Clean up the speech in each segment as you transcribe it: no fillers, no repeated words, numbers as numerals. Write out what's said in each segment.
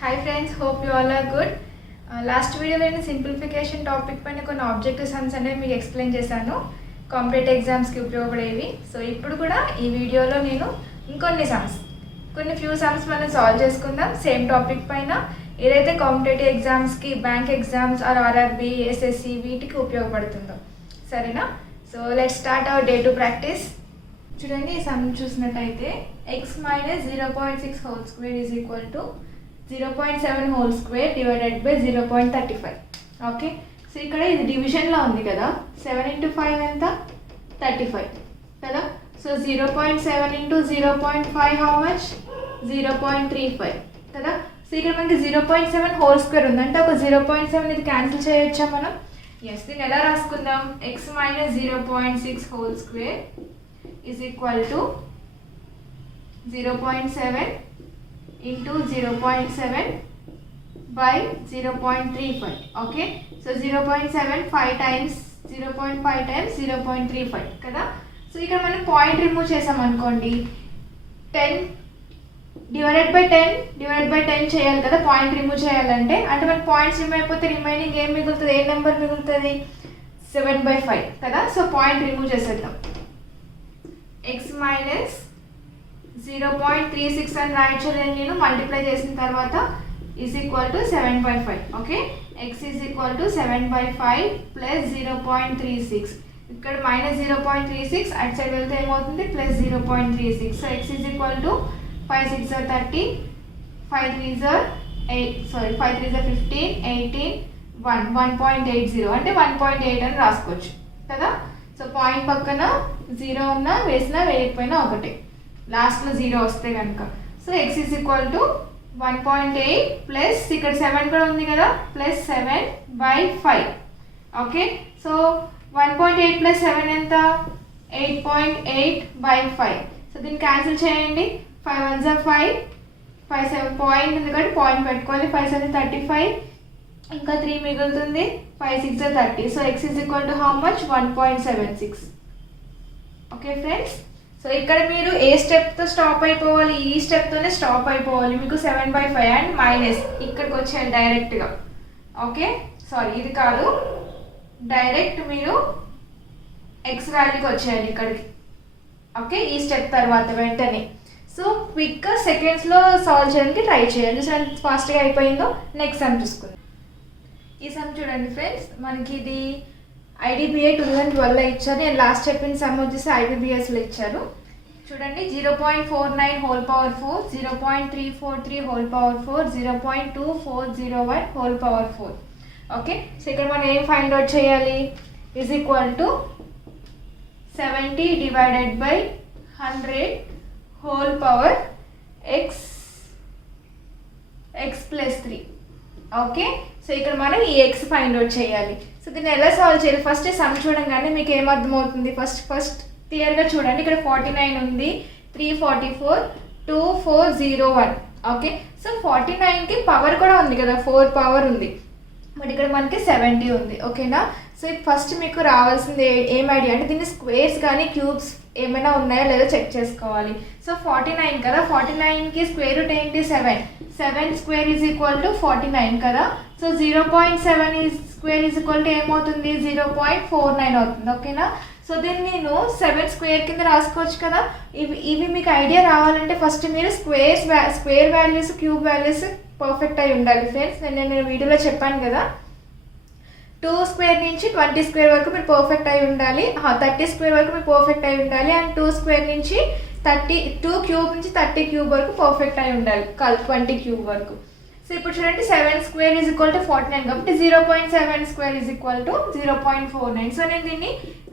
Hi friends, hope you all are good. Last వీడియోలో నేను simplification topic పైన కొన్ని ఆబ్జెక్టివ్ సమ్స్ అనేవి మీకు ఎక్స్ప్లెయిన్ చేశాను, కాంపిటేటివ్ ఎగ్జామ్స్కి ఉపయోగపడేవి. సో ఇప్పుడు కూడా ఈ వీడియోలో నేను కొన్ని ఫ్యూ సమ్స్ మనం సాల్వ్ చేసుకుందాం సేమ్ టాపిక్ పైన, ఏదైతే కాంపిటేటివ్ ఎగ్జామ్స్కి, bank exams or RRB, SSC వీటికి ఉపయోగపడుతుందో. సరేనా? So let start our day to practice. చూడండి, ఈ సమ్ చూసినట్టయితే x minus 0.6 whole square is equal to 0.7 whole square divided by 0.35. Okay, so ఇక్కడ ఇది డివిజన్లో ఉంది కదా, 7 into 5 ఎంత? 35 కదా. So 0.7 into 0.5 how much? 0.35 కదా. సో ఇక్కడ మనకి 0.7 హోల్ స్క్వేర్ ఉంది, అంటే ఒక 0.7 ఇది క్యాన్సిల్ చేయొచ్చా మనం? ఎస్. దీన్ని ఎలా రాసుకుందాం? X minus 0.6 whole square is equal to 0.7 into 0.7 by 0.35. okay, so 0.7 5 times 0.5 times 0.35 కదా. సో ఇక్కడ మనం పాయింట్ రిమూవ్ చేసాం అనుకోండి, 10 డివైడెడ్ బై 10 చేయాలి కదా పాయింట్ రిమూవ్ చేయాలంటే. అంటే మన పాయింట్స్ రిమూవ్ అయిపోతే రిమైనింగ్ ఏం మిగులుతుంది? ఏ నెంబర్ మిగులుతుంది? 7/5 కదా. సో పాయింట్ రిమూవ్ చేసేద్దాం. ఎక్స్ మైనస్ 0.36 అని రాయొచ్చు నేను మల్టిప్లై చేసిన తర్వాత is equal to 7/5. Okay, X is equal to 7/5 plus 0.36. ఇక్కడ మైనస్ 0.36 అటు సైడ్ వెళ్తే ఏమవుతుంది? Plus 0.36. So X is equal to 5 6 are 30, 5 3 are 15, 18, 1.80 అంటే 1.8 అని రాసుకోవచ్చు కదా. సో పాయింట్ పక్కన 0 ఉన్నా వేసినా వేయకపోయినా ఒకటే, లాస్ట్లో 0 వస్తే కనుక. So X is equal to 1.8 plus ఇక్కడ 7 కూడా ఉంది కదా, ప్లస్ 7/5. ఓకే, సో 1.8 ప్లస్ 7 ఎంత? 8.8/5. సో దీన్ని క్యాన్సిల్ చేయండి. 5 1s are 5, 5 7 పాయింట్ ఉంది కాబట్టి పాయింట్ పెట్టుకోవాలి. 5 7 35, ఇంకా 3 మిగులుతుంది. 5 6 are 30. So X is equal to how much? 1.76. Okay friends, so ఇక్కడ మీరు ఏ స్టెప్తో స్టాప్ అయిపోవాలి? ఈ స్టెప్తోనే స్టాప్ అయిపోవాలి. మీకు 7/5 అండ్ మైనస్ ఇక్కడికి వచ్చేయాలి డైరెక్ట్గా. ఓకే, సారీ ఇది కాదు, డైరెక్ట్ మీరు ఎక్స్ వాల్యూకి వచ్చేయాలి ఇక్కడికి. ఓకే, ఈ స్టెప్ తర్వాత వెంటనే. సో క్విక్గా సెకండ్స్లో సాల్వ్ చేయడానికి ట్రై చేయాలి. సో ఫాస్ట్గా అయిపోయిందో నెక్స్ట్ సమ్ చూసుకుందాం. ఈ సమ్ చూడండి ఫ్రెండ్స్, మనకి ఇది ఐడిబిఐ 2012లో ఇచ్చారు. నేను లాస్ట్ చెప్పిన సమ్ వచ్చేసి ఐడిబిఎస్లో ఇచ్చారు. చూడండి, 0.49 whole power 4, 0.343 whole power 4, 0.2401 whole power 4. Okay, so ఇక్కడ మనం ఏం ఫైండ్ అవుట్ చేయాలి? Is equal to 70 divided by 100 whole power x plus 3. Okay, so ఇక్కడ మనం ఈ x ఫైండ్ అవుట్ చేయాలి. సో దీన్ని ఎలా సాల్వ్ చేయాలి? ఫస్ట్ సమ్ చూడంగానే మీకు ఏమర్థమవుతుంది? ఫస్ట్ క్లియర్గా చూడండి. ఇక్కడ 49 ఉంది, 344, 2401. ఓకే, సో 49కి పవర్ కూడా ఉంది కదా, 4 పవర్ ఉంది, బట్ ఇక్కడ మనకి 70 ఉంది. ఓకేనా? సో ఫస్ట్ మీకు రావాల్సింది ఏం ఐడియా అంటే దీన్ని స్క్వేర్స్ కానీ క్యూబ్స్ ఏమైనా ఉన్నాయో లేదో చెక్ చేసుకోవాలి. సో 49 కదా, 49కి స్క్వేర్ రూట్ ఏంటి? 7 స్క్వేర్ ఈజ్ ఈక్వల్ టు 49 కదా. So 0.7 square is equal to ఏమవుతుంది? 0.49 అవుతుంది. ఓకేనా? సో దీన్ని నేను 7 స్క్వేర్ కింద రాసుకోవచ్చు కదా. ఇవి మీకు ఐడియా రావాలంటే ఫస్ట్ మీరు square values, cube values perfect అయి ఉండాలి ఫ్రెండ్స్. నేను వీడియోలో చెప్పాను కదా, 2 స్క్వేర్ నుంచి 20 స్క్వేర్ వరకు మీరు పర్ఫెక్ట్ అయి ఉండాలి, 30 స్క్వేర్ వరకు మీరు పర్ఫెక్ట్ అయి ఉండాలి, అండ్ 2 స్క్వేర్ నుంచి 2 క్యూబ్ నుంచి 30 క్యూబ్ వరకు పర్ఫెక్ట్ అయి ఉండాలి, 20 క్యూబ్ వరకు. సో ఇప్పుడు చూడండి, 7 స్క్వేర్ ఈజ్ ఈక్వల్ టు 49 కాబట్టి 0.7 square is equal to 0.49. So నేను దీన్ని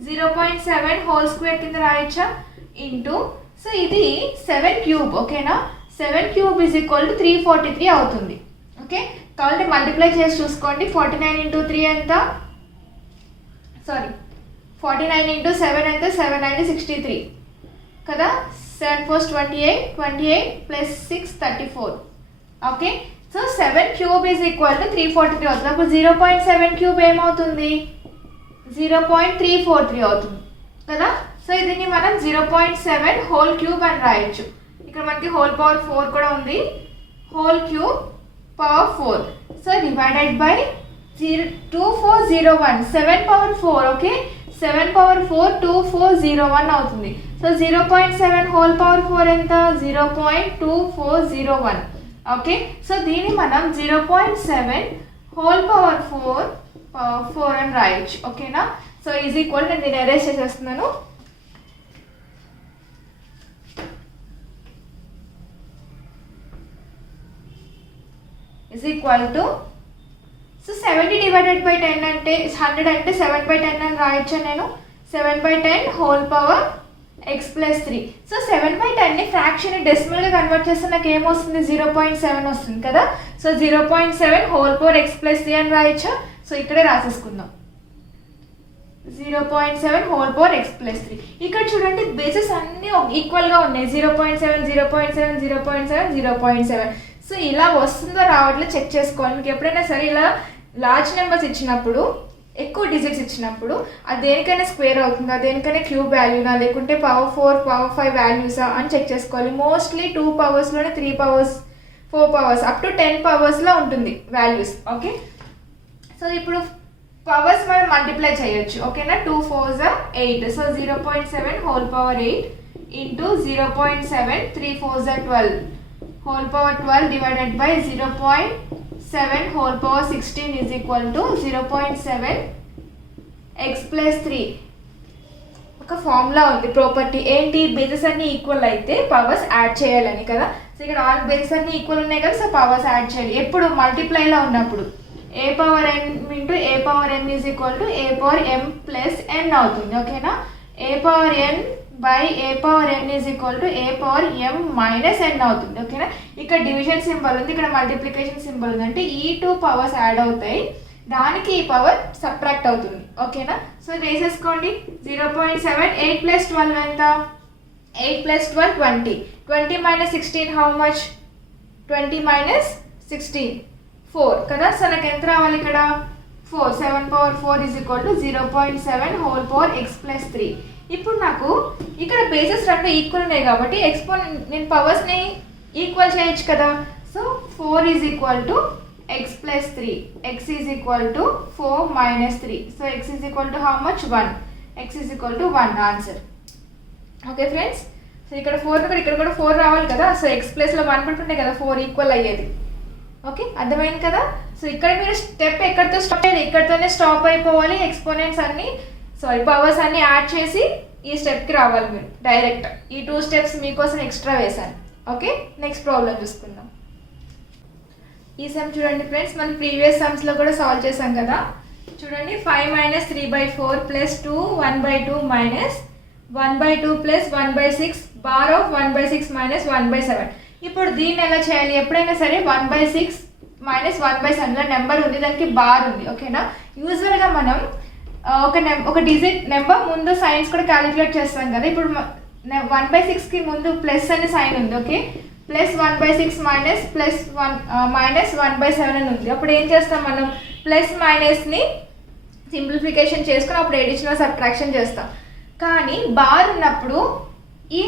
0.7 హోల్ స్క్వేర్ కింద రాయొచ్చా? ఇంటూ, సో ఇది 7 క్యూబ్. ఓకేనా? 7 క్యూబ్ ఈజ్ ఈక్వల్ టు 343 అవుతుంది. ఓకే, కాబట్టి మల్టిప్లై చేసి చూసుకోండి. 49 into 3 ఎంత? 49 into 7 ఎంత? 7 9 63 కదా. 7 4 28, 28 plus 6 34. Okay, so 7 cube is equal to 343 అవుతుంది. అప్పుడు 0.7 క్యూబ్ ఏమవుతుంది? 0.343 అవుతుంది కదా. సో దీన్ని మనం 0.7 హోల్ క్యూబ్ అని రాయొచ్చు. ఇక్కడ మనకి హోల్ పవర్ 4 కూడా ఉంది. Whole cube power 4. So divided by 2401, 7 power 4, okay? 7 power 4, 2401 అవుతుంది. సో 0.7 హోల్ పవర్ 4 ఎంత? 0.2401. ఓకే, సో దీన్ని మనం 0.7 హోల్ పవర్ 4 అని రాయొచ్చు. ఓకేనా? సో ఈజ్ ఈక్వల్, నేను దీన్ని ఎరేజ్ చేసేస్తున్నాను. Is equal to, so 70 divided by 10 అంటే 100 అంటే 7/10 అని రాయొచ్చు నేను. 7/10 whole power x plus 3. So 7/10ని ఫ్రాక్షన్ డెసిమల్గా కన్వర్ట్ చేస్తే నాకు ఏమొస్తుంది? 0.7 వస్తుంది కదా. So 0.7 whole power x plus 3 అని రాయొచ్చు. సో ఇక్కడే రాసేసుకుందాం, 0.7 హోల్ పవర్ ఎక్స్ ప్లస్ 3. ఇక్కడ చూడండి బేసెస్ అన్నీ ఈక్వల్గా ఉన్నాయి. 0.7, 0.7, 0.7, 0.7. సో ఇలా వస్తుందో రావట్లేదు చెక్ చేసుకోవాలి. మీకు ఎప్పుడైనా సరే ఇలా లార్జ్ నెంబర్స్ ఇచ్చినప్పుడు, ఎక్కువ డిజిట్స్ ఇచ్చినప్పుడు అది దేనికైనా స్క్వేర్ అవుతుందా, దేనికైనా క్యూబ్ వాల్యూనా, లేకుంటే పవర్ 4, పవర్ 5 వాల్యూసా అని చెక్ చేసుకోవాలి. Mostly 2 పవర్స్లోనే 3 powers, 4 powers, up to 10 పవర్స్లో ఉంటుంది వాల్యూస్. ఓకే, సో ఇప్పుడు పవర్స్ మనం మల్టిప్లై చేయొచ్చు. ఓకేనా? 2 4s are 8. So 0.7 whole power 8 into 0.7, 3 4s are 12 whole power 12 divided by 0.7 whole power 16 is equal to 0.7 X plus 3. ఒక formula ఉంది, property ఏంటి? Bases అన్ని equal అయితే పవర్స్ యాడ్ చేయాలని కదా. సో ఇక్కడ ఆల్ బేసెస్ అన్ని ఈక్వల్ ఉన్నాయి కదా, సో పవర్స్ యాడ్ చేయాలి. ఎప్పుడు? మల్టిప్లైలో ఉన్నప్పుడు A power n into A power n is equal to A power m plus n అవుతుంది. ఓకేనా? A power n by A power n is equal to A power m minus n అవుతుంది. ఓకేనా? ఇక్కడ division symbol ఉంది, ఇక్కడ multiplication symbol ఉంది. అంటే ఈ 2 పవర్స్ యాడ్ అవుతాయి, దానికి ఈ పవర్ సబ్ట్రాక్ట్ అవుతుంది. ఓకేనా? సో వేసేసుకోండి. 0.7, 8 ప్లస్ 12 ఎంత? 8 plus 12 20. 20 minus 16 how much? 20 minus 16 4 కదా. సో నాకు ఎంత రావాలి ఇక్కడ? 4. 7 power 4 is equal to 0.7 whole power x plus 3. ఇప్పుడు నాకు ఇక్కడ బేసెస్ రెండు ఈక్వల్ ఉన్నాయి కాబట్టి నేను పవర్స్ని ఈక్వల్ చేయొచ్చు కదా. So 4 is equal to X plus 3, X is equal to 4 minus 3. So X is equal to how much? 1. X is equal to 1 answer. Okay friends, so ఇక్కడ 4 ఇక్కడ కూడా 4 రావాలి కదా. సో ఎక్స్ ప్లస్లో 1 పెట్టుకుంటే కదా 4 ఈక్వల్ అయ్యేది. ఓకే, అర్థమైంది కదా. సో ఇక్కడ మీరు స్టెప్ ఎక్కడితో స్టాప్ అయ్యేది, ఇక్కడితోనే స్టాప్ అయిపోవాలి. ఎక్స్పోనెంట్స్ అన్ని, సారీ పవర్స్ అన్ని యాడ్ చేసి ఈ స్టెప్కి రావాలి మీరు డైరెక్ట్. ఈ 2 స్టెప్స్ మీకోసం ఎక్స్ట్రా వేశాను. ఓకే, నెక్స్ట్ ప్రాబ్లం చూసుకుందాం. ఈ సమ్ చూడండి ఫ్రెండ్స్, మనం ప్రీవియస్ సమ్స్లో కూడా సాల్వ్ చేసాం కదా. చూడండి, 5 minus 3/4 plus 2 1/2 minus 1/2 plus 1/6 bar of 1/6 minus 1/7. ఇప్పుడు దీన్ని ఎలా చేయాలి? ఎప్పుడైనా సరే 1/6 మైనస్ 1/7 నెంబర్ ఉంది, దానికి బార్ ఉంది. ఓకేనా? యూజువల్గా మనం ఒక డిజిట్ నెంబర్ ముందు సైన్స్ కూడా క్యాలిక్యులేట్ చేస్తాం కదా. ఇప్పుడు 1/6కి ముందు ప్లస్ అనే సైన్ ఉంది. Okay, plus 1/6 minus plus 1 minus 1/7 అని ఉంది. అప్పుడు ఏం చేస్తాం మనం? ప్లస్ మైనస్ని సింప్లిఫికేషన్ చేసుకుని అప్పుడు ఎడిషనల్ సబ్ట్రాక్షన్ చేస్తాం. కానీ బార్ ఉన్నప్పుడు ఈ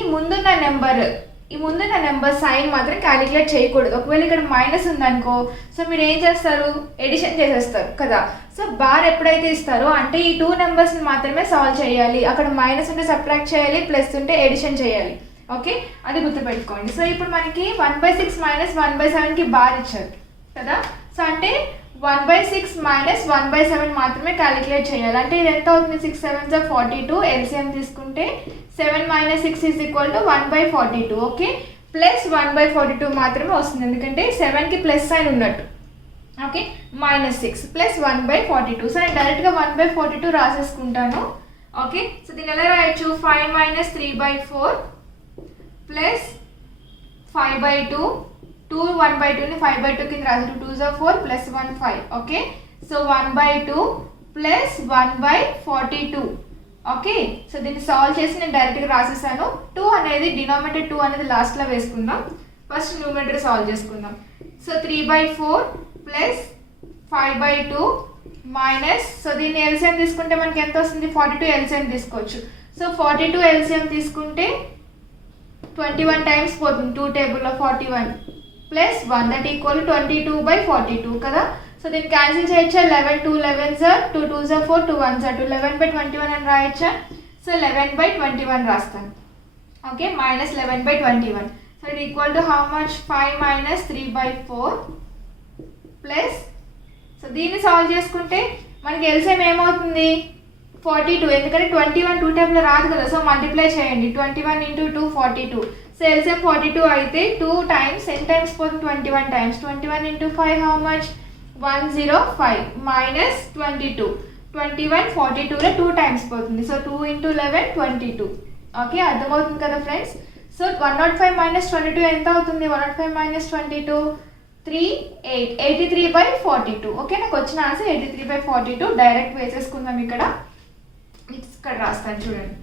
ముందున్న నెంబర్ సైన్ మాత్రం క్యాలిక్యులేట్ చేయకూడదు. ఒకవేళ ఇక్కడ మైనస్ ఉందనుకో, సో మీరు ఏం చేస్తారు? ఎడిషన్ చేసేస్తారు కదా. సో బార్ ఎప్పుడైతే ఇస్తారో అంటే ఈ 2 నెంబర్స్ని మాత్రమే సాల్వ్ చేయాలి. అక్కడ మైనస్ ఉంటే సబ్ట్రాక్ట్ చేయాలి, ప్లస్ ఉంటే ఎడిషన్ చేయాలి. ఓకే, అది గుర్తుపెట్టుకోండి. సో ఇప్పుడు మనకి 1/6 మైనస్ 1/7కి బార్ ఇచ్చారు కదా. సో అంటే 1/6 మైనస్ 1/7 మాత్రమే క్యాలిక్యులేట్ చేయాలి. అంటే ఇది ఎంత అవుతుంది? 6 7s are 42. ఎల్సిఎం తీసుకుంటే 7 minus 6 is equal to 1/42. Okay, plus 1/42 మాత్రమే వస్తుంది, ఎందుకంటే 7కి ప్లస్ సైన్ ఉన్నట్టు. Okay, minus 6 plus 1/42. సో నేను డైరెక్ట్గా 1/42 రాసేసుకుంటాను. ఓకే, సో దీన్ని ఎలా రాయొచ్చు? 5 మైనస్ 3/4 ప్లస్ 5/2. 2 1/2ని 5/2 కింద రాసి 2 2s are 4 plus 1 5. Okay, so 1/2 plus 1/42. Okay, so దీన్ని సాల్వ్ చేసి నేను డైరెక్ట్గా రాసేసాను. 2 అనేది డినామినేటర్ 2 అనేది లాస్ట్లో వేసుకుందాం. ఫస్ట్ న్యూమరేటర్ సాల్వ్ చేసుకుందాం. సో 3/4 ప్లస్ 5/2 మైనస్, సో దీన్ని ఎల్సిఎం తీసుకుంటే మనకి ఎంత వస్తుంది? 42 ఎల్సిఎం తీసుకోవచ్చు. సో 42 ఎల్సిఎం తీసుకుంటే 21 టైమ్స్ పోతుంది. 2 టేబుల్లో 41 ప్లస్ 1 దట్ ఈక్వల్ 22/42 కదా. సో దీన్ని క్యాన్సిల్ చేయొచ్చా, 11 2 11 సార్ 2 2 సార్ 4 2 1 సార్ 2 11/21 అని రాయొచ్చా. సో 11/21 రాస్తాను. Okay, minus 11/21. So it equal to how much, 5 minus 3/4 plus. So దీన్ని సాల్వ్ చేసుకుంటే మనకి ఎల్సిఎం ఏమవుతుంది, 42. ఎందుకంటే 21 టూ టైప్లో రాదు కదా, సో మల్టిప్లై చేయండి. 21 × 2 42. సో ఎల్సిఎం 42 అయితే 2 టైమ్స్ ఎన్ని టైమ్స్ పోతుంది, 21 times. 21 × 5 how much, 105 minus 22. 21 42లో 2 times పోతుంది. సో 2 × 11 22. ఓకే, అర్థమవుతుంది కదా ఫ్రెండ్స్. సో 105 మైనస్ 22 ఎంత అవుతుంది, 105 మైనస్ 22 38 83/42. ఓకే, నాకు వచ్చిన ఆన్సర్ 83/42. డైరెక్ట్ వేసేసుకుందాం ఇక్కడ రాస్తాను చూడండి.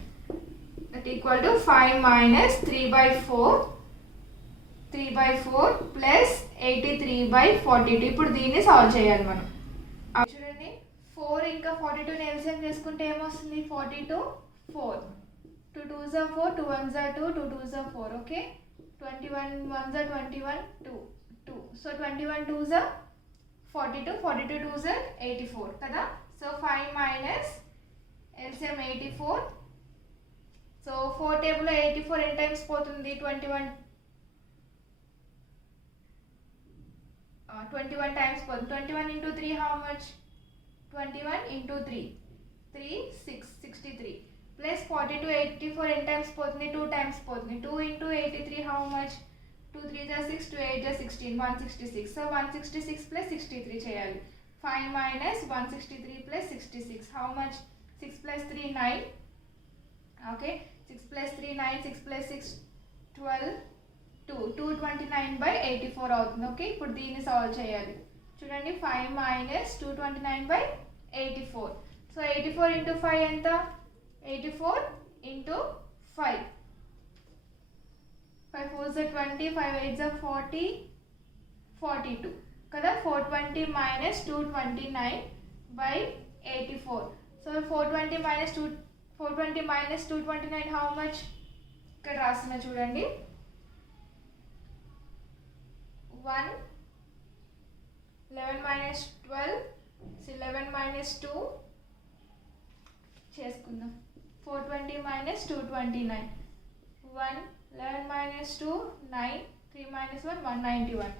That equal to 5 minus 3/4 plus 83/42. ఇప్పుడు దీన్ని సాల్వ్ చేయాలి మనం. చూడండి, 4 ఇంకా 42ని ఎల్సిఎం చేసుకుంటే ఏమొస్తుంది, 42 4 2 2s are 4 2 1s are 2 2 2s are 4. Okay, 21 1s are 21 2 2. So 21 2s are 42 42 2s are 84 కదా. So 5 minus LCM 84. సో 4 టేబుల్లో 84 ఎన్ని టైమ్స్ పోతుంది, 21 టైమ్స్ పోతుంది. 21 × 3 హౌ మచ్, 21 × 3 63 ప్లస్ 42 84 ఎన్ని టైమ్స్ పోతుంది, 2 టైమ్స్ పోతుంది. 2 × 83 హౌ మచ్, 2 3 6 2 8 16 166. సో 166 ప్లస్ 63 చేయాలి. 5 minus 163 plus 66 how much, 6 plus 3 9. Okay, 6 plus 3 9 6 plus 6 12 229/84 అవుతుంది. ఓకే, ఇప్పుడు దీన్ని సాల్వ్ చేయాలి. చూడండి, 5 మైనస్ 229/84. సో 84 × 5 ఎంత, 84 × 5. 5 4s are 20 5 8s are 40 42 కదా. 420 minus 229/84. So 420 minus 229 how much, ఇక్కడ రాస్తున్నా చూడండి. 1 11 మైనస్ 12 11 మైనస్ 2 చేసుకుందాం. 420 minus 229 1 11 minus 2 9 3 minus 1 191.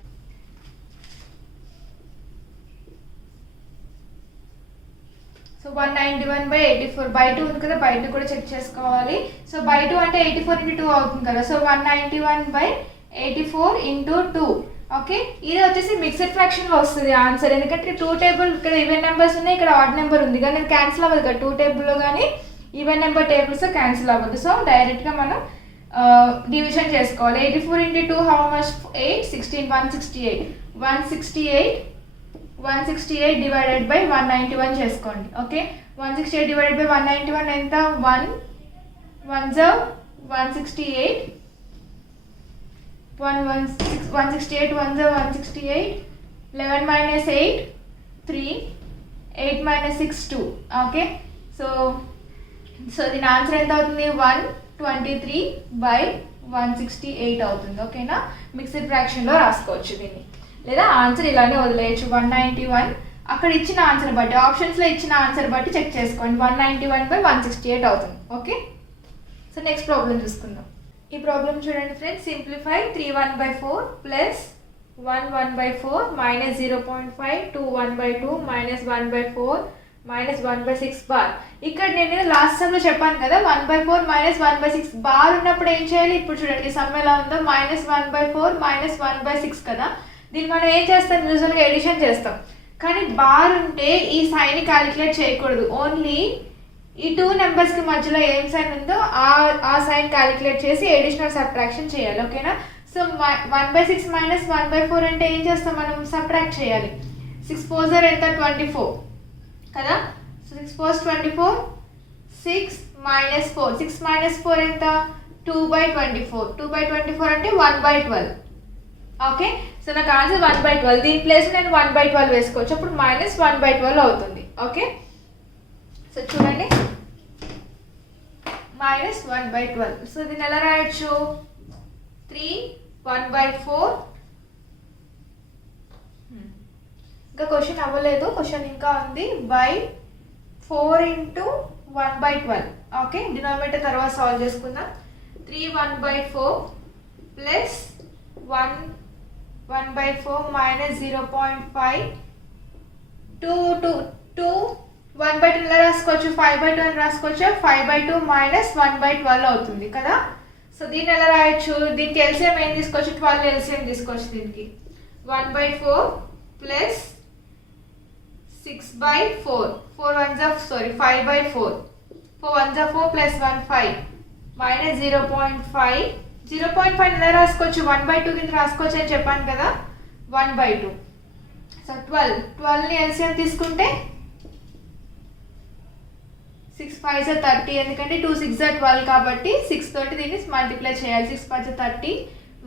So 191/84 by 2 ఉంది కదా, బై 2 కూడా చెక్ చేసుకోవాలి. సో బై 2 అంటే 84 × 2 అవుతుంది కదా. సో 191/84 × 2. ఓకే, ఇది వచ్చేసి మిక్స్డ్ ఫ్రాక్షన్లో వస్తుంది ఆన్సర్. ఎందుకంటే 2 టేబుల్ ఇక్కడ ఈవెన్ నెంబర్స్ ఉన్నాయి, ఇక్కడ ఆడ్ నెంబర్ ఉంది కానీ అది క్యాన్సిల్ అవ్వదు కదా. 2 టేబుల్లో కానీ ఈవెన్ నెంబర్ టేబుల్స్ క్యాన్సిల్ అవ్వదు. సో డైరెక్ట్గా మనం డివిజన్ చేసుకోవాలి. 84 × 2 హౌ మచ్, 8 16 168 డివైడెడ్ బై 191 చేసుకోండి. ఓకే, 168 డివైడెడ్ బై 191 ఎంత, 1 1s are 168 168 1s are 168 11 minus 8 3 8 minus 6 2. Okay, so దీని ఆన్సర్ ఎంత అవుతుంది, 123/168 అవుతుంది. ఓకేనా, మిక్స్డ్ ఫ్రాక్షన్లో రాసుకోవచ్చు దీన్ని, లేదా ఆన్సర్ ఇలానే వదిలేయచ్చు. 191 అక్కడ ఇచ్చిన ఆన్సర్ బట్టి, ఆప్షన్స్లో ఇచ్చిన ఆన్సర్ బట్టి చెక్ చేసుకోండి. 191/168 అవుతుంది. ఓకే, సో నెక్స్ట్ ప్రాబ్లం చూసుకుందాం. ఈ ప్రాబ్లం చూడండి friends, simplify 3 1/4 plus 1 1/4 minus 0.5 2 1/2 minus 1/4 minus 1/6 bar. ఇక్కడ నేను లాస్ట్ సమ్లో చెప్పాను కదా, 1/4 మైనస్ 1/6 బార్ ఉన్నప్పుడు ఏం చేయాలి. ఇప్పుడు చూడండి ఈ సమ్ ఎలా ఉందో, మైనస్ 1/4 మైనస్ 1/6 కదా. దీన్ని మనం ఏం చేస్తాం, యూజువల్గా ఎడిషన్ చేస్తాం. కానీ బార్ ఉంటే ఈ సైన్ క్యాలిక్యులేట్ చేయకూడదు. ఓన్లీ ఈ 2 నెంబర్స్కి మధ్యలో ఏం సైన్ ఉందో ఆ సైన్ క్యాలిక్యులేట్ చేసి ఎడిషనల్ సబ్ట్రాక్షన్ చేయాలి. ఓకేనా, సో 1/6 మైనస్ 1/4 అంటే ఏం చేస్తాం, మనం సబ్ట్రాక్ట్ చేయాలి. 6 4s are ఎంత, 24 కదా. సో 6 4s 24 6 minus 4 6 minus 4 ఎంత, 2/24 2/24 అంటే 1/12. ఓకే, సో నాకు ఆన్సర్ 1/12. దీని ప్లేస్ నేను 1/12 వేసుకోవచ్చు. అప్పుడు మైనస్ 1/12 అవుతుంది. ఓకే, సో చూడండి, మైనస్ 1/12. సో దీన్ని ఎలా రాయొచ్చు, 3 1/4 ఇంకా క్వశ్చన్ అవ్వలేదు, క్వశ్చన్ ఇంకా ఉంది. By 4 into 1/12. ఓకే, డినామినేటర్ తర్వాత సాల్వ్ చేసుకుందాం. 3 1/4 ప్లస్ 1/4 మైనస్ 0.5 2 1/2 ఎలా రాసుకోవచ్చు, 5/2 అని రాసుకోవచ్చు. 5/2 మైనస్ 1/12 అవుతుంది కదా. సో దీన్ని ఎలా రాయొచ్చు, దీనికి ఎల్సిఎం ఏం తీసుకోవచ్చు, 12 ఎల్సిఎం తీసుకోవచ్చు దీనికి. 1/4 ప్లస్ 6/4 5/4 4 1 4 ప్లస్ 1 5 మైనస్ 0.5 0.5 ఎలా రాసుకోవచ్చు, 1/2 కింద రాసుకోవచ్చు అని చెప్పాను కదా. 1/2. సో 12ని ఎల్సిఎం తీసుకుంటే 6 5 30, ఎందుకంటే 2 6 12 కాబట్టి 6 తోటి దీన్ని మల్టిప్లై చేయాలి. 6 5 30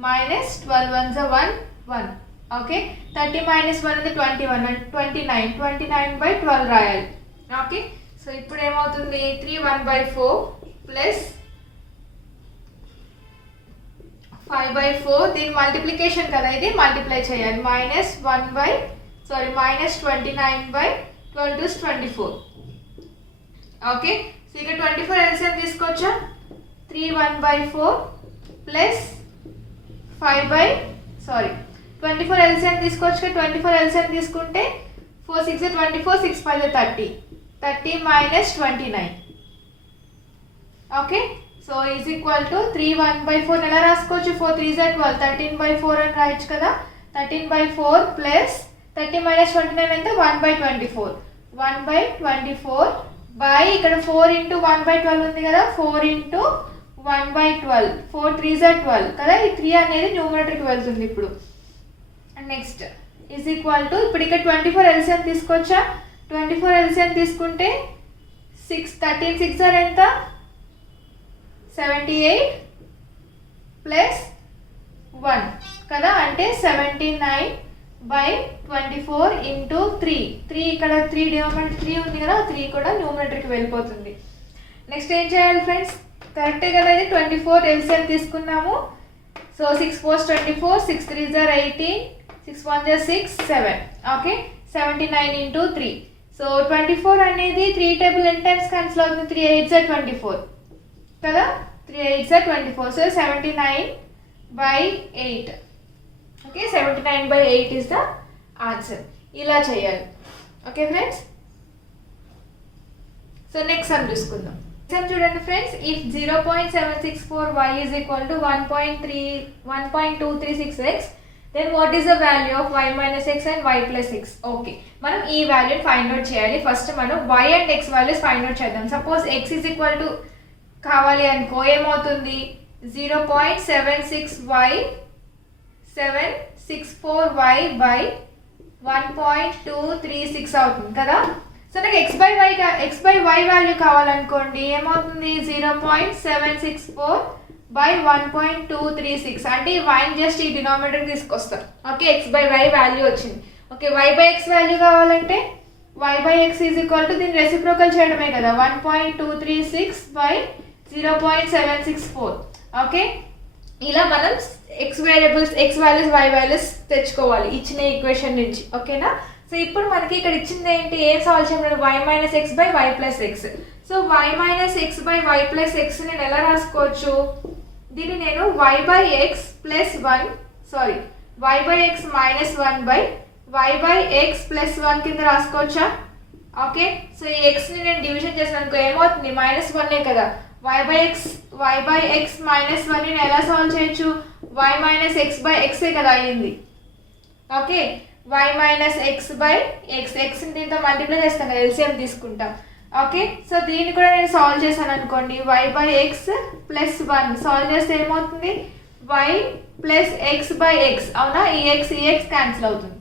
మైనస్ 12 1 1. ఓకే, 30 మైనస్ 1 అంటే 21 29/12 రాయాలి. ఓకే, సో ఇప్పుడు ఏమవుతుంది, 3 1/4 ప్లస్ 5/4, దీని మల్టిప్లికేషన్ కదా, ఇది మల్టిప్లై చేయాలి. మైనస్ 29/12 24. ఓకే, సో ఇక్కడ 24 ఎల్సిఎం తీసుకోవచ్చా. 3 1/4 ప్లస్ 24 ఎల్సిఎం తీసుకోవచ్చు. 24 ఎల్సిఎం తీసుకుంటే 4 6 24 6 5 30 minus 29. Okay, so is equal to 3 1/4 ఎలా రాసుకోవచ్చు, 4 3 12 13/4 అని రాయొచ్చు కదా. 13/4 ప్లస్ 30 మైనస్ 29 అంటే 1/24 బై ఇక్కడ 4 into 1/12 ఉంది కదా. 4 into 1/12 4 3 12 కదా. ఈ 3 అనేది న్యూమరేటర్కి వెళ్తుంది ఇప్పుడు. నెక్స్ట్ ఈజ్ ఈక్వల్ టు, ఇప్పుడు ఇక్కడ 24 ఎల్సిఎం తీసుకోవచ్చా. 24 ఎల్సిఎం తీసుకుంటే 13 6 ఎంత, 78 ప్లస్ 1 కదా, అంటే 79/24 into 3 ఇక్కడ 3 డినామినేటర్ 3 ఉంది కదా, 3 కూడా న్యూమరేటర్కి వెళ్ళిపోతుంది. నెక్స్ట్ ఏం చేయాలి ఫ్రెండ్స్, కరెక్టే కదా, ఇది 24 ఎల్సిఎం తీసుకున్నాము. సో 6 4 24 6 3 18 6 1 6 7. Okay, 79 into 3. సో 24 అనేది 3 టేబుల్ ఎన్ టైమ్స్ క్యాన్సిల్ అవుతుంది. 3 8 24 కదా, 3 8 24. So 79/8. Okay, 79/8 is the answer. ఇలా చేయాలి. Okay friends, so next some చూసుకుందాం. సమ్ చూడండి friends, if 0.764y is equal to 1.2366x, then what is the value of y minus x and y plus x? Okay, మనం ఈ వాల్యూని find out చేయాలి. First మనం y and x values find out చేద్దాం. Suppose x is equal to కావాలి అనుకో, ఏమవుతుంది, 0.76y 764y by 1.236 అవుతుంది కదా. సో నాకు x by y వాల్యూ కావాలనుకోండి, ఏమవుతుంది, 0.764 by 1.236, అంటే ఈ y జస్ట్ ఈ డినామినేటర్ తీసుకొస్తాం. Okay, x by y value వచ్చింది. Okay, y by x value కావాలంటే y by x is equal to దీన్ని రెసిప్రోకల్ చేయడమే కదా, 1.236 by 0.764. ఓకే, ఇలా మనం x variables x values y values తెచ్చుకోవాలి ఇచ్చిన ఈక్వేషన్ నుంచి. ఓకేనా, సో ఇప్పుడు మనకి ఇక్కడ ఇచ్చింది ఏంటి, ఏం సాల్వ్ చేయడం, y minus x by y plus x. So y minus x by y plus x నేను ఎలా రాసుకోవచ్చు, దీన్ని నేను y by x plus 1 y by x minus 1 by y by x plus 1 కింద రాసుకోవచ్చా. ఓకే, సో ఈ xని నేను డివిజన్ చేసాను అనుకో, ఏమవుతుంది, -1 కదా. y by x minus 1 ని ఎలా సాల్వ్ చేయొచ్చు, y minus x by x కదా అయ్యింది. Okay, y minus x by x ని దీంతో మల్టిప్లై చేస్తాను కదా, ఎల్సిఎం తీసుకుంటాం. ఓకే, సో దీన్ని కూడా నేను సాల్వ్ చేశాను అనుకోండి, y by x plus 1 solve చేస్తే ఏమవుతుంది, y plus x by x, అవునా, ఈ x క్యాన్సిల్ అవుతుంది.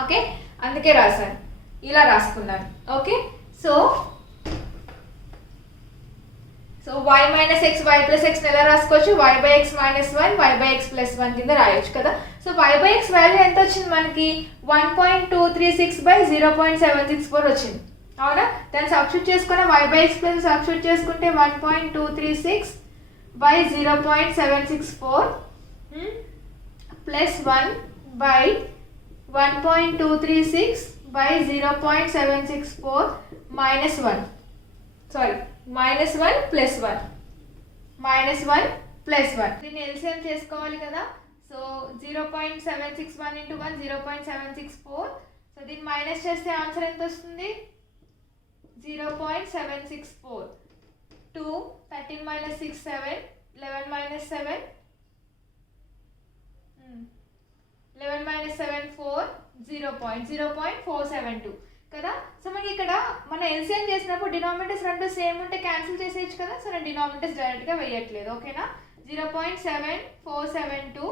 ఓకే, అందుకే రాశాను, ఇలా రాసుకున్నాను. Okay, so y minus x y plus x ఎలా రాసుకోవచ్చు, y by x minus 1 y by x plus 1 కింద రాయొచ్చు కదా. So y by x value ఎంత వచ్చింది మనకి, 1.236 by 0.764 వచ్చింది, అవునా. దాన్ని సబ్స్టిట్యూట్ చేసుకుని y by x plus substitute చేసుకుంటే 1.236 by 0.764 plus 1 by 1.236 by 0.764 minus 1. Sorry, minus 1 plus 1. Minus 1 plus 1. దీన్ని LCM చేసుకోవాలి కదా. So 0.761 into 1 0.764. సో దీన్ని మైనస్ చేస్తే ఆన్సర్ ఎంత వస్తుంది? 0.764. 2 13 minus 6 7 11 minus 7 11 minus 7 4 0.472 కదా. సో మనకి ఇక్కడ మన ఎల్సిఎం చేసినప్పుడు డినామినేటర్స్ రెండు సేమ్ ఉంటే క్యాన్సిల్ చేసేయచ్చు కదా. సో నేను డినామినేటర్స్ డైరెక్ట్గా వేయట్లేదు. ఓకేనా. 0.7472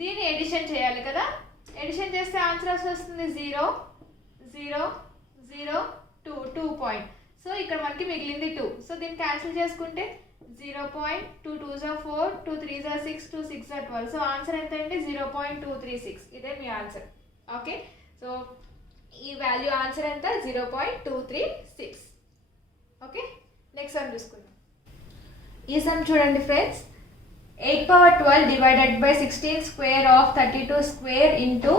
దీన్ని ఎడిషన్ చేయాలి కదా. ఎడిషన్ చేస్తే ఆన్సర్ వస్తుంది 0 0 0 2 2 పాయింట్. సో ఇక్కడ మనకి మిగిలింది 2. సో దీన్ని క్యాన్సిల్ చేసుకుంటే 0.2 2s are 4 2 3s are 6 2 6 are 12. So answer ఎంత అంటే 0.236. ఇదే మీ ఆన్సర్. ఓకే. సో ఈ వాల్యూ ఆన్సర్ ఎంత? 0.236. ఓకే. నెక్స్ట్ సమ్ చూసుకుందాం. ఈ సమ్ చూడండి friends. 8 power 12 divided by 16 square of 32 square into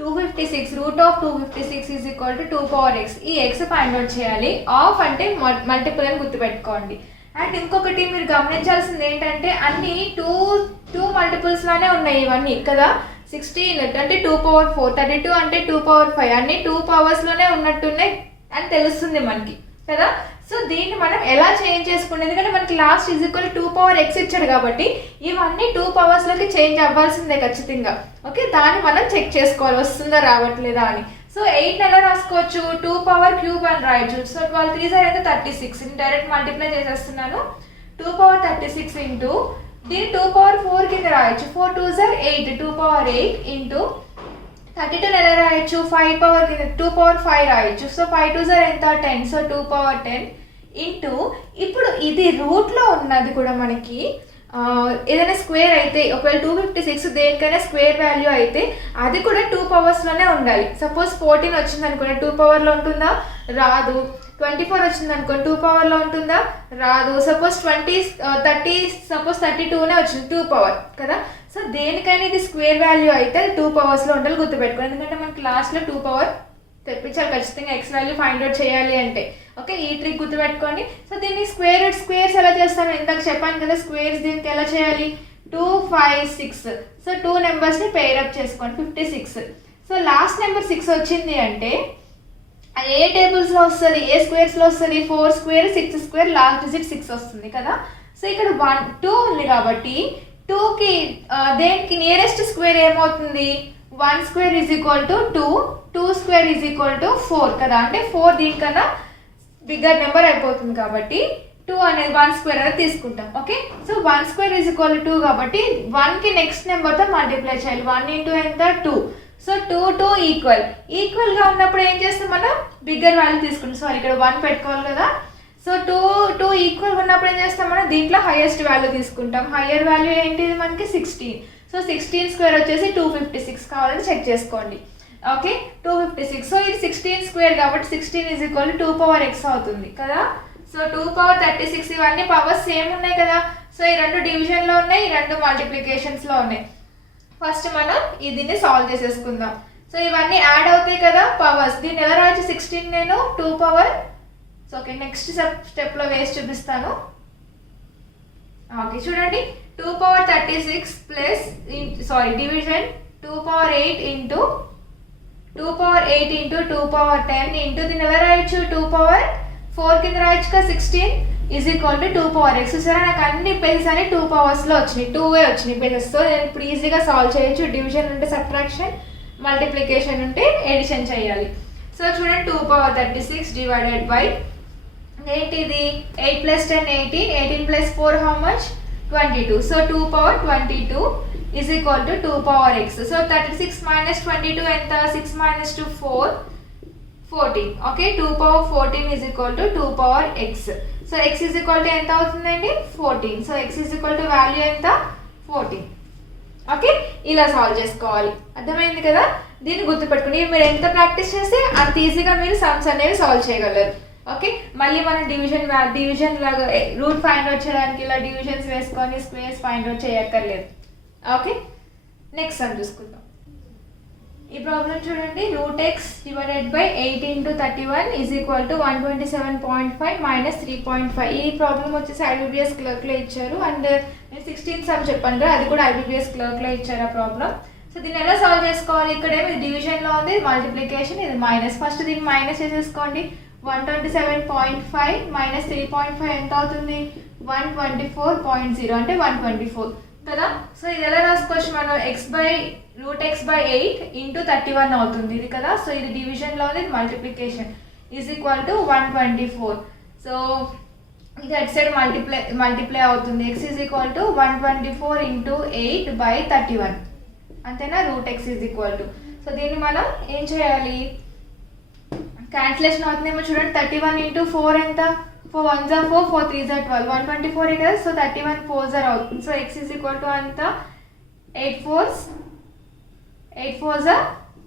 256 root of 256 is equal to 2 power x. ఈ x find out చేయాలి. ఆఫ్ అంటే మల్టిపుల్ అని గుర్తుపెట్టుకోండి. అండ్ ఇంకొకటి మీరు గమనించాల్సింది ఏంటంటే అన్ని టూ మల్టిపుల్స్ లానే ఉన్నాయి ఇవన్నీ కదా. 16 అంటే 2 power 4, 32 అంటే 2 power 5 అన్ని 2 powers లోనే ఉన్నట్టున్నాయి అని తెలుస్తుంది మనకి కదా. సో దీన్ని మనం ఎలా చేంజ్ చేసుకుంటే, ఎందుకంటే మనకి last is equal 2 power x ఇచ్చాడు కాబట్టి ఇవన్నీ 2 powers లోకి చేంజ్ అవ్వాల్సిందే ఖచ్చితంగా. ఓకే. దాన్ని మనం చెక్ చేసుకోవాలి వస్తుందా రావట్లేదా అని. సో 8 ఎలా రాసుకోవచ్చు? 2 power cube అని రాయొచ్చు. సో 12 3 అయితే 36. నేను డైరెక్ట్ మల్టిప్లై చేసేస్తున్నాను. 2 power 36 ఇంటూ దీన్ని 2 power 4 కింద రాయొచ్చు. 4 2s are 8 2 power 8 ఇంటూ 32 ఎలా రాయొచ్చు? 5 power కింద 2 power 5 రాయొచ్చు. సో 5 2s are ఎంత? 10. సో 2 power 10 ఇంటూ ఇప్పుడు ఇది రూట్లో ఉన్నది కూడా మనకి ఏదైనా స్క్వేర్ అయితే ఒకవేళ 256 దేనికైనా స్క్వేర్ వాల్యూ అయితే అది కూడా 2 powers లోనే ఉండాలి. సపోజ్ 14 వచ్చింది అనుకోండి 2 power లో ఉంటుందా? రాదు. 24 వచ్చింది అనుకోండి 2 power లో ఉంటుందా? రాదు. సపోజ్ 30 సపోజ్ 32నే వచ్చింది 2 power కదా. సో దేనికైనా ఇది స్క్వేర్ వాల్యూ అయితే 2 powers లో ఉండాలి గుర్తుపెట్టుకోండి. ఎందుకంటే మనకి లాస్ట్లో 2 power తెప్పించాలి ఖచ్చితంగా ఎక్స్ వాల్యూ ఫైండ్ అవుట్ చేయాలి అంటే. ఓకే. ఈ ట్రిక్ గుర్తుపెట్టుకోండి. సో దీన్ని స్క్వేర్స్ ఎలా చేస్తాను ఇందాక చెప్పాను కదా. స్క్వేర్స్ దీనికి ఎలా చేయాలి? 2 5 6. సో 2 నెంబర్స్ని పేరప్ చేసుకోండి 56. సో లాస్ట్ నెంబర్ 6 వచ్చింది అంటే ఏ టేబుల్స్లో వస్తుంది? ఏ స్క్వేర్స్లో వస్తుంది? 4 స్క్వేర్ 6 స్క్వేర్ లాస్ట్ డిజిట్ 6 వస్తుంది కదా. సో ఇక్కడ 1 2 ఉంది కాబట్టి 2కి దేనికి నియరెస్ట్ స్క్వేర్ ఏమవుతుంది? 1 square is equal to 2 2 square is equal to 4 కదా. అంటే 4 దీనికన్నా బిగ్గర్ నెంబర్ అయిపోతుంది కాబట్టి 2 అనేది 1 స్క్వేర్ అనేది తీసుకుంటాం. Okay. So 1 square is equal to 2 కాబట్టి 1కి నెక్స్ట్ నెంబర్తో మల్టిప్లై చేయాలి. 1 ఇంటూ ఎంత? 2. సో 2 2 ఈక్వల్గా ఉన్నప్పుడు ఏం చేస్తాం మనం? బిగ్గర్ వాల్యూ తీసుకుంటాం. సారీ ఇక్కడ 1 పెట్టుకోవాలి కదా. సో 2 ఈక్వల్గా ఉన్నప్పుడు ఏం చేస్తాం మనం? దీంట్లో హైయెస్ట్ వాల్యూ తీసుకుంటాం. హయ్యర్ వాల్యూ ఏంటిది మనకి? 16. సో 16 స్క్వేర్ వచ్చేసి 256 కావాలని చెక్ చేసుకోండి. ఓకే. 256. సో ఇది 16 స్క్వేర్ కాబట్టి 16 is equal to 2 power x అవుతుంది కదా. సో 2 power 36 ఇవన్నీ పవర్స్ సేమ్ ఉన్నాయి కదా. సో ఈ రెండు డివిజన్లో ఉన్నాయి, ఈ రెండు మల్టిప్లికేషన్స్లో ఉన్నాయి. ఫస్ట్ మనం దీన్ని సాల్వ్ చేసేసుకుందాం. సో ఇవన్నీ యాడ్ అవుతాయి కదా పవర్స్. దీన్ని ఎలా రాయొచ్చు? 16 నేను 2 power. సో ఓకే నెక్స్ట్ స్టెప్లో వేసి చూపిస్తాను. ఓకే చూడండి 2 power 36 plus division 2 power 8 into 2 power 8 into 2 power 10 into దీన్ని ఎలా రాయొచ్చు? 2 power 4 కింద రాయొచ్చు కదా. 16 is equal to 2 power x. సరే నాకు అన్ని ప్లేసెస్ అని 2 powersలో వచ్చినాయి, 2 వచ్చినాయి ప్లేసెస్. సో నేను ఇప్పుడు ఈజీగా సాల్వ్ చేయొచ్చు. డివిజన్ ఉంటే సబ్ట్రాక్షన్, మల్టిప్లికేషన్ ఉంటే ఎడిషన్ చేయాలి. సో చూడండి 2 power 36 డివైడెడ్ బై ఏంటిది? 8 plus 10 18 18 plus 4 how much? 22. So 2 power 22 is equal to 2 power x. So 36 minus 22 ఎంత? 6 minus 2 4 14. Okay. 2 power 14 is equal to 2 power x. So x is equal to ఎంత అవుతుందండి? 14. So x is equal to value ఎంత? 14. Okay. ఇలా solve చేసుకోవాలి. అర్థమైంది కదా. దీన్ని గుర్తుపెట్టుకుని మీరు ఎంత ప్రాక్టీస్ చేస్తే అంత ఈజీగా మీరు సమ్స్ అనేవి సాల్వ్ చేయగలరు. ఓకే. మళ్ళీ మనం డివిజన్ లాగా రూట్ ఫైండ్ అవుట్ చేయడానికి ఇలా డివిజన్స్ వేసుకొని స్క్వేర్స్ ఫైండ్ అవుట్ చేయక్కర్లేదు. ఓకే. నెక్స్ట్ సమ్ చూసుకుందాం. ఈ ప్రాబ్లం చూడండి, root x divided by 8 into 31 is equal to 127.5 minus 3.5. ఈ ప్రాబ్లం వచ్చేసి ఐబీబీఎస్ క్లర్క్లో ఇచ్చారు. అండ్ నేను 16th సమ్ చెప్పాను కదా, అది కూడా ఐబీబీఎస్ క్లర్క్లో ఇచ్చారు ఆ ప్రాబ్లం. సో దీన్ని ఎలా సాల్వ్ చేసుకోవాలి? ఇక్కడేమో ఇది డివిజన్లో ఉంది, మల్టిప్లికేషన్, ఇది మైనస్. ఫస్ట్ దీన్ని మైనస్ చేసేసుకోండి. 127.5 మైనస్ 3.5 ఎంత అవుతుంది? 124.0 అంటే 124 కదా. సో ఇది ఎలా రాసుకోవచ్చు మనం? రూట్ ఎక్స్ బై 8 ఇంటూ 31 అవుతుంది ఇది కదా. సో ఇది డివిజన్లో ఉంది, multiplication is equal to 124. So ఇది అటు సైడ్ మల్టిప్లై అవుతుంది. X is equal to 124 into 8 by 31 అంతేనా. Root x is equal to, so దీన్ని మనం ఏం చేయాలి? క్యాన్సిలేషన్ అవుతుందేమో చూడండి. 31 ఇంటూ 4 ఎంత? 4 1 జా 4, 4 3 జా 12, 124 కదా. సో 31 4 జా అవుతుంది. So X is equal to అంత 8 4 జా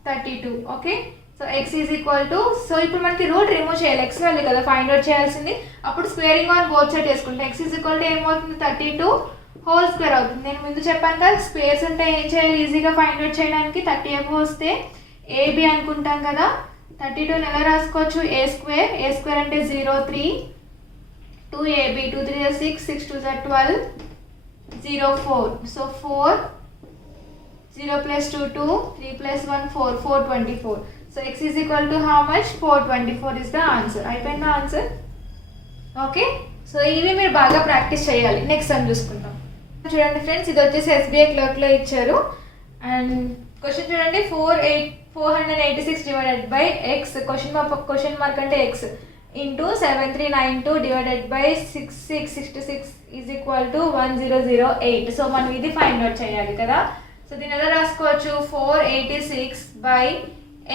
32. Okay, so X is equal to, so ఇప్పుడు మనకి రూట్ రిమూవ్ చేయాలి, ఎక్స్ వాల్యూ కదా ఫైండ్ అవుట్ చేయాల్సింది. అప్పుడు స్క్వేరింగ్ ఆన్ బోత్ సైడ్ చేసుకుంటే ఎక్స్ ఈజ్ ఈక్వల్ టు ఏమవుతుంది? 32 హోల్ స్క్వేర్ అవుతుంది. నేను ముందు చెప్పాను కదా, స్క్వేర్స్ ఉంటే ఏం చేయాలి ఈజీగా ఫైండ్ అవుట్ చేయడానికి? 30 అబో వస్తే ఏబి అనుకుంటాం కదా. 32 ఎలా రాసుకోవచ్చు? ఏ స్క్వేర్ అంటే 0 3 2ab 2 3 6 6 2 12 0 4. So 4 0 plus 2 2 3 plus 1 4 424. So x is equal to how much? 424 is the answer. అయిపోయింది ఆన్సర్. ఓకే, సో ఇవి మీరు బాగా ప్రాక్టీస్ చేయాలి. నెక్స్ట్ సమ్ చూసుకుందాం. చూడండి ఫ్రెండ్స్, ఇది వచ్చేసి ఎస్బీఐ క్లర్క్లో ఇచ్చారు. అండ్ క్వశ్చన్ చూడండి, 486 divided by x, question mark అంటే x into 7392 divided by 6666 is equal to 1008. So మనం ఇది ఫైండ్ అవుట్ చేయాలి కదా. సో దీన్ని ఎలా రాసుకోవచ్చు? 486 by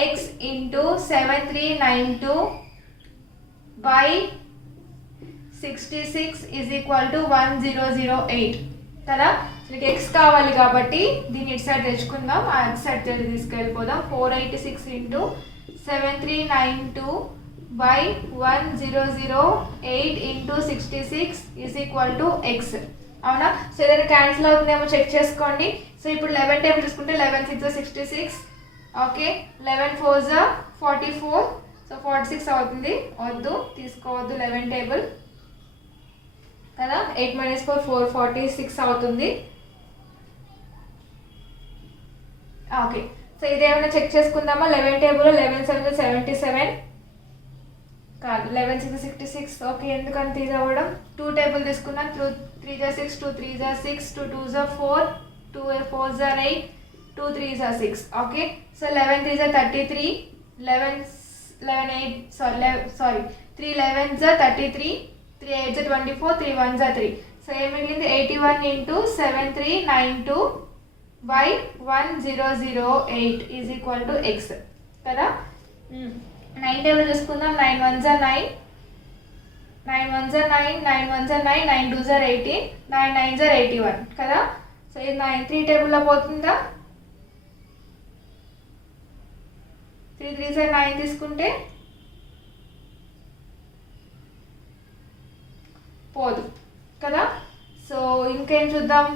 X into 7392 by 66 is equal to 1008 కదా. మీకు ఎక్స్ కావాలి కాబట్టి దీన్ని ఇటు సైడ్ తెచ్చుకుందాం, అటు సైడ్ తీసుకెళ్ళిపోదాం. 486 into 7392 by 1008 into 66 is equal to x. అవునా? సో ఏదైనా క్యాన్సిల్ అవుతుందేమో చెక్ చేసుకోండి. సో ఇప్పుడు 11 టేబుల్ తీసుకుంటే 11 6 66. ఓకే, 11 4 44. సో 46 అవుతుంది. వద్దు, తీసుకోవద్దు 11 టేబుల్ కదా. 8 - 4 4 46 అవుతుంది. ఓకే, సో ఇదేమైనా చెక్ చేసుకుందామా? 11 టేబుల్ 11 7 77 కాదు, 11 6 66. ఓకే, ఎందుకంత ఇది అవ్వడం? 2 టేబుల్ తీసుకున్నాం. 2 3 6 2 3 6 2 2 4 2 4 8 2 3 6. Okay, so 11 3 33 11 8 sorry 3 11 33 3 8 24 3 1 3. సో ఏం మిగిలింది? 81 into 7392 by 1008 is equal to X కదా. 9 టేబుల్ చూసుకుందాం. 9 1 9 9 1 9 9 1 9 9 2 18 9 9 81 కదా. సో ఇది 9 3 టేబుల్లో పోతుందా? 3 3 9 తీసుకుంటే పోదు కదా. సో ఇంకేం చూద్దాం?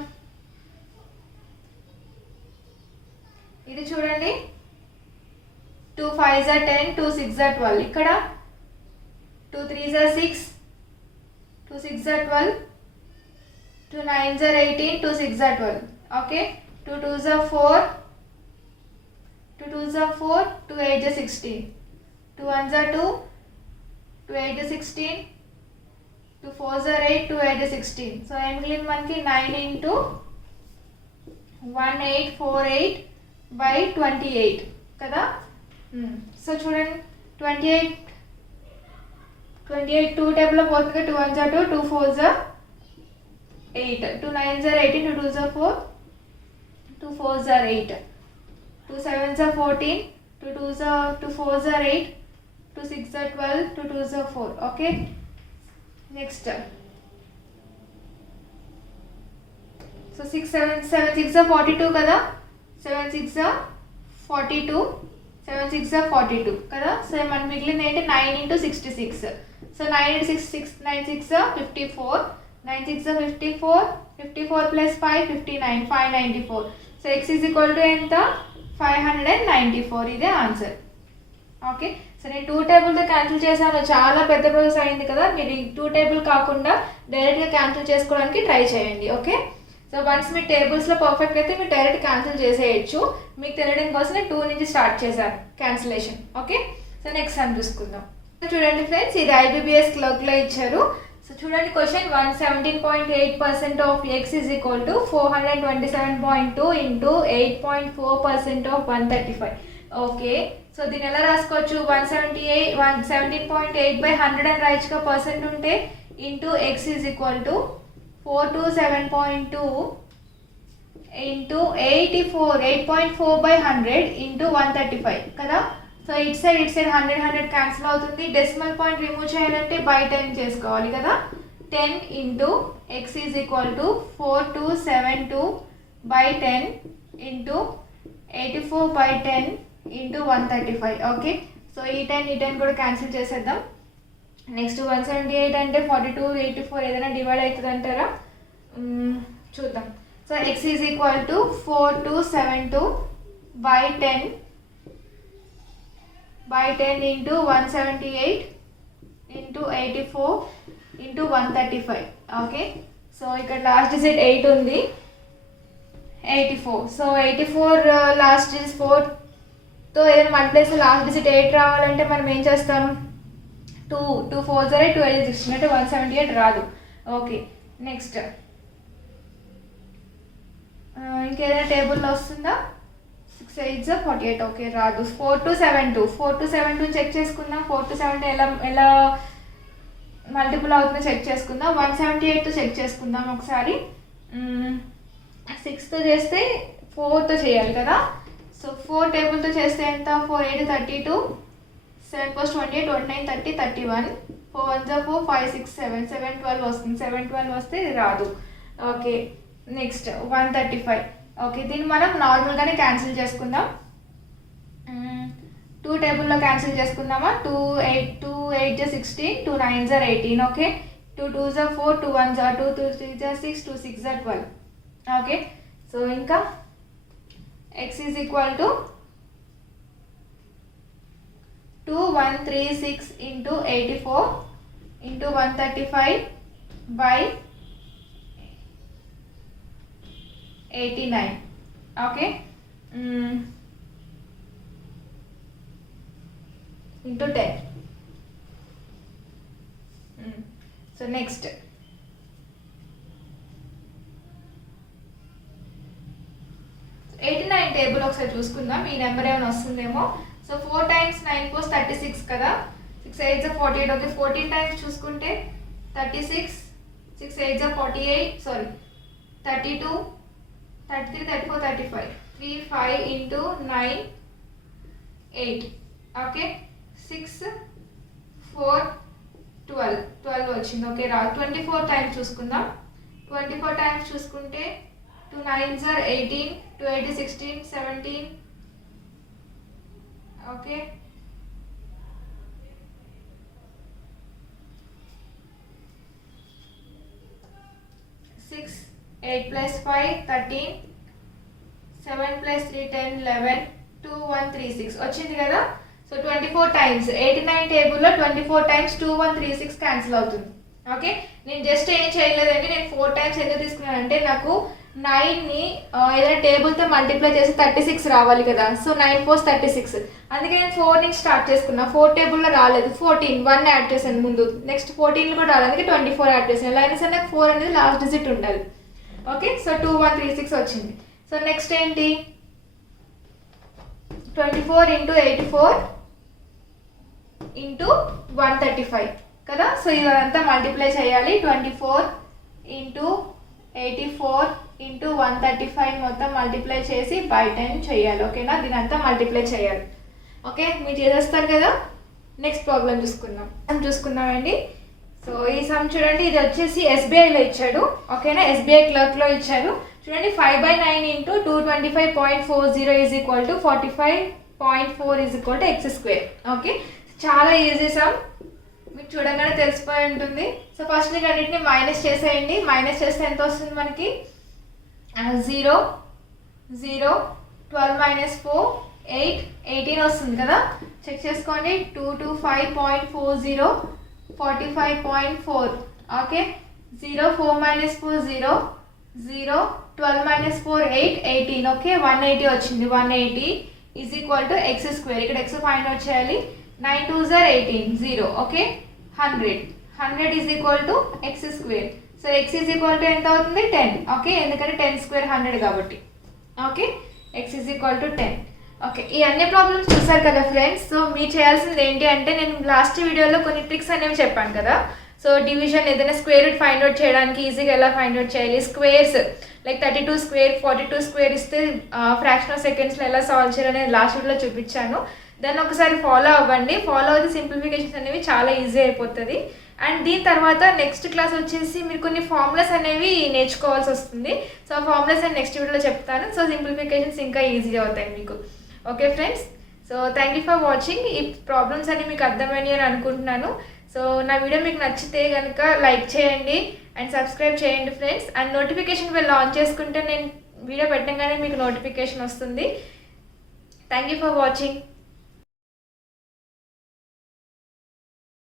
ఇది చూడండి, 2 5 10 2 6 12. ఇక్కడ 2 3 6 2 6 12 2 9 18 2 6 12. ఓకే, 2 2 4 2 2 4 2 8 16 2 1 2 2 8 16 2 4 8 2 8 16. సో ఏం మిగిలింది మనకి? 9 ఇంటూ 1848 బై 28 కదా. సో చూడండి, 28 2 టేబుల్లో పోతుంది. 2 1 2 2 4 8 2 9 18 2 2 4 2 4 8 2 7 14 2 2 2 4 8 2 6 12 2 2 4. ఓకే, నెక్స్ట్ సో 6 7 7 6 42 కదా. 7 6 42 7 6 42 కదా. సో మన మిగిలింది ఏంటి? 9 into 66. So 9 into 66 9 6 54 9 6 54 54 plus 5 59 594. So X is equal to ఎంత? 594. ఇదే ఆన్సర్. ఓకే, సో నేను 2 టేబుల్తో క్యాన్సిల్ చేశాను, చాలా పెద్ద ప్రాసెస్ అయింది కదా. మీరు 2 టేబుల్ కాకుండా డైరెక్ట్గా క్యాన్సిల్ చేసుకోవడానికి ట్రై చేయండి. ఓకే, సో వన్స్ మీ టేబుల్స్లో పర్ఫెక్ట్ అయితే మీరు డైరెక్ట్ క్యాన్సిల్ చేసేయచ్చు. మీకు తెలియడం కోసం నేను 2 నుంచి స్టార్ట్ చేశాను cancellation. Okay, so next some చూసుకుందాం. చూడండి ఫ్రెండ్స్, ఇది IBPS క్లర్క్లో ఇచ్చారు. సో చూడండి question, 117.8% of x is equal to 427.2 into 8.4% of 135. Okay, so దీన్ని ఎలా రాసుకోవచ్చు? 117.8 బై 100 అని రాయొచ్చుగా, పర్సెంట్ ఉంటే, into x is equal to 427.2 into 8.4 by 100 into 135 కదా. సో ఇట్ సైడ్ 100 క్యాన్సిల్ అవుతుంది. డెసిమల్ పాయింట్ రిమూవ్ చేయాలంటే బై 10 చేసుకోవాలి కదా. 10 into x is equal to 4272 by 10 into 84 by 10 into 135. Okay, so ఈ 10 కూడా క్యాన్సిల్ చేసేద్దాం. నెక్స్ట్ 178 అంటే 42, 84 ఏదైనా డివైడ్ అవుతుంది అంటారా? చూద్దాం. So x is equal to 4272 by 10 into 178 into 84 into 135. Okay, so ఇక్కడ లాస్ట్ డిజిట్ 8 ఉంది, 84. సో 84 లాస్ట్ డిజిట్ 4తో ఏదైనా మల్టిప్లైస్ లాస్ట్ డిజిట్ 8 రావాలంటే మనం ఏం చేస్తాము? 2 4 0 2 8 16 అంటే 178 రాదు. ఓకే, నెక్స్ట్ ఇంకేదైనా టేబుల్లో వస్తుందా? 6 8 48. ఓకే, రాదు. 4272 చెక్ చేసుకుందాం. 4272 ఎలా మల్టిపుల్ అవుతుందో చెక్ చేసుకుందాం. 178తో చెక్ చేసుకుందాం ఒకసారి. 6తో చేస్తే 4తో చేయాలి కదా. సో 4 టేబుల్తో చేస్తే ఎంత? 4 8 32, 7 + 28 29 30 31, 4 1 4 5 6 7 7 12 వస్తుంది. 7 12 వస్తే ఇది రాదు. Okay, next 135. ఓకే, దీన్ని మనం నార్మల్గానే క్యాన్సిల్ చేసుకుందాం. 2 టేబుల్లో క్యాన్సిల్ చేసుకుందామా? 2 8 16, 2 9 18. ఓకే, 2 2 4, 2 1 2, 2 3 6, 2 6 12. ఓకే, సో ఇంకా x is equal to 2136 into 84 into 135 by 89. Okay, into 10. So next 89 table ఒకసారి చూసుకుందాం. ఈ నెంబర్ ఏమైనా వస్తుందేమో. సో 4 times 9 + 36 కదా. 6 8 48. ఓకే, 14 times చూసుకుంటే 36, 6 8 48, సారీ 32, 33 34 35, 3 5 ఇంటూ 9 8. ఓకే, 6 4 12 వచ్చింది. ఓకే, రా. 24 times చూసుకుందాం. 24 times చూసుకుంటే 2 9s are 18, 2 8 16 17. ఓకే, 6 8 + 5 13, 7 + 3 10 11, 2 1 3 6 వచ్చింది కదా. సో 24 times 89 టేబుల్లో 24 times 2 1 3 6 క్యాన్సిల్ అవుతుంది. ఓకే, నేను జస్ట్ ఏం చేయలేదండి, నేను 4 times ఎందుకు తీసుకున్నానంటే నాకు 9ని ఏదైనా టేబుల్తో మల్టిప్లై చేసి 36 రావాలి కదా. సో 9 4 36, అందుకే నేను 4 నుంచి స్టార్ట్ చేసుకున్నా. 4 టేబుల్లో రాలేదు, 14 1 యాడ్ చేశాను ముందు. నెక్స్ట్ 14 కూడా రాలేదు, అందుకే 24 యాడ్ చేశాను. ఎలా అయినా సరే నాకు 4 అనేది లాస్ట్ డిజిట్ ఉండాలి. ఓకే, సో 2 1 3 6 వచ్చింది. సో నెక్స్ట్ ఏంటి? 24 ఇంటూ 84 ఇంటూ 135 కదా. సో ఇదంతా మల్టిప్లై చేయాలి. 24 ఇంటూ 84 ఇంటూ 135 మొత్తం మల్టిప్లై చేసి బై 10 చేయాలి. ఓకేనా, దీని అంతా మల్టిప్లై చేయాలి. ఓకే, మీరు చేసేస్తారు కదా. నెక్స్ట్ ప్రాబ్లం చూసుకుందామండి. సో ఈ సమ్ చూడండి, ఇది వచ్చేసి SBIలో ఇచ్చాడు. ఓకేనా, SBI క్లర్క్లో ఇచ్చారు. చూడండి, 5/9 into 225.40 is equal to 45.4 is equal to x². Okay, చాలా ఈజీ సమ్, మీకు చూడగానే తెలిసిపోయి ఉంటుంది. సో ఫస్ట్ మీకు అన్నింటినీ మైనస్ చేసేయండి. మైనస్ చేస్తే ఎంత వస్తుంది మనకి? 0 0 12 minus 4 8 18 వస్తుంది కదా. చెక్ చేసుకోండి. 225.40 45.4. ఓకే. 0 4 minus 4 0 0 12 minus 4 8 18. ఓకే 180 వచ్చింది. 180 is equal to X square. ఇక్కడ ఎక్స్ ఫైండ్ అవుట్ చేయాలి. 9 2s are 18 0. Okay 100 is equal to X square. So X is equal to ఎంత అవుతుంది 10. ఓకే ఎందుకంటే 10 స్క్వేర్ 100 కాబట్టి. Okay X is equal to 10. Okay ఈ అన్ని problems చూసారు కదా ఫ్రెండ్స్. సో మీరు చేయాల్సింది ఏంటి అంటే నేను లాస్ట్ వీడియోలో కొన్ని ట్రిక్స్ అనేవి చెప్పాను కదా. సో డివిజన్ ఏదైనా స్క్వేర్ రూట్ ఫైండ్ అవుట్ చేయడానికి ఈజీగా ఎలా ఫైండ్ అవుట్ చేయాలి, స్క్వేర్స్ లైక్ 32 స్క్వేర్ 42 స్క్వేర్ ఇస్తే ఫ్రాక్షన్ ఆఫ్ సెకండ్స్లో ఎలా సాల్వ్ చేయాలి అనేది లాస్ట్ వీడియోలో చూపించాను. దాన్ని ఒకసారి ఫాలో అవ్వండి. ఫాలో అయితే సింప్లిఫికేషన్స్ అనేవి చాలా ఈజీ అయిపోతుంది. అండ్ దీని తర్వాత నెక్స్ట్ క్లాస్ వచ్చేసి మీరు కొన్ని ఫార్ములాస్ అనేవి నేర్చుకోవాల్సి వస్తుంది. సో ఆ ఫార్ములాస్ నేను నెక్స్ట్ వీడియోలో చెప్తాను. సో సింప్లిఫికేషన్స్ ఇంకా ఈజీ అవుతాయి మీకు. Okay friends. So thank you for watching. ఈ ప్రాబ్లమ్స్ అన్ని మీకు అర్థమైనాయి అని అనుకుంటున్నాను. సో నా వీడియో మీకు నచ్చితే కనుక లైక్ చేయండి అండ్ సబ్స్క్రైబ్ చేయండి friends. And notification bell on చేసుకుంటే నేను వీడియో పెట్టగానే మీకు నోటిఫికేషన్ వస్తుంది. Thank you for watching.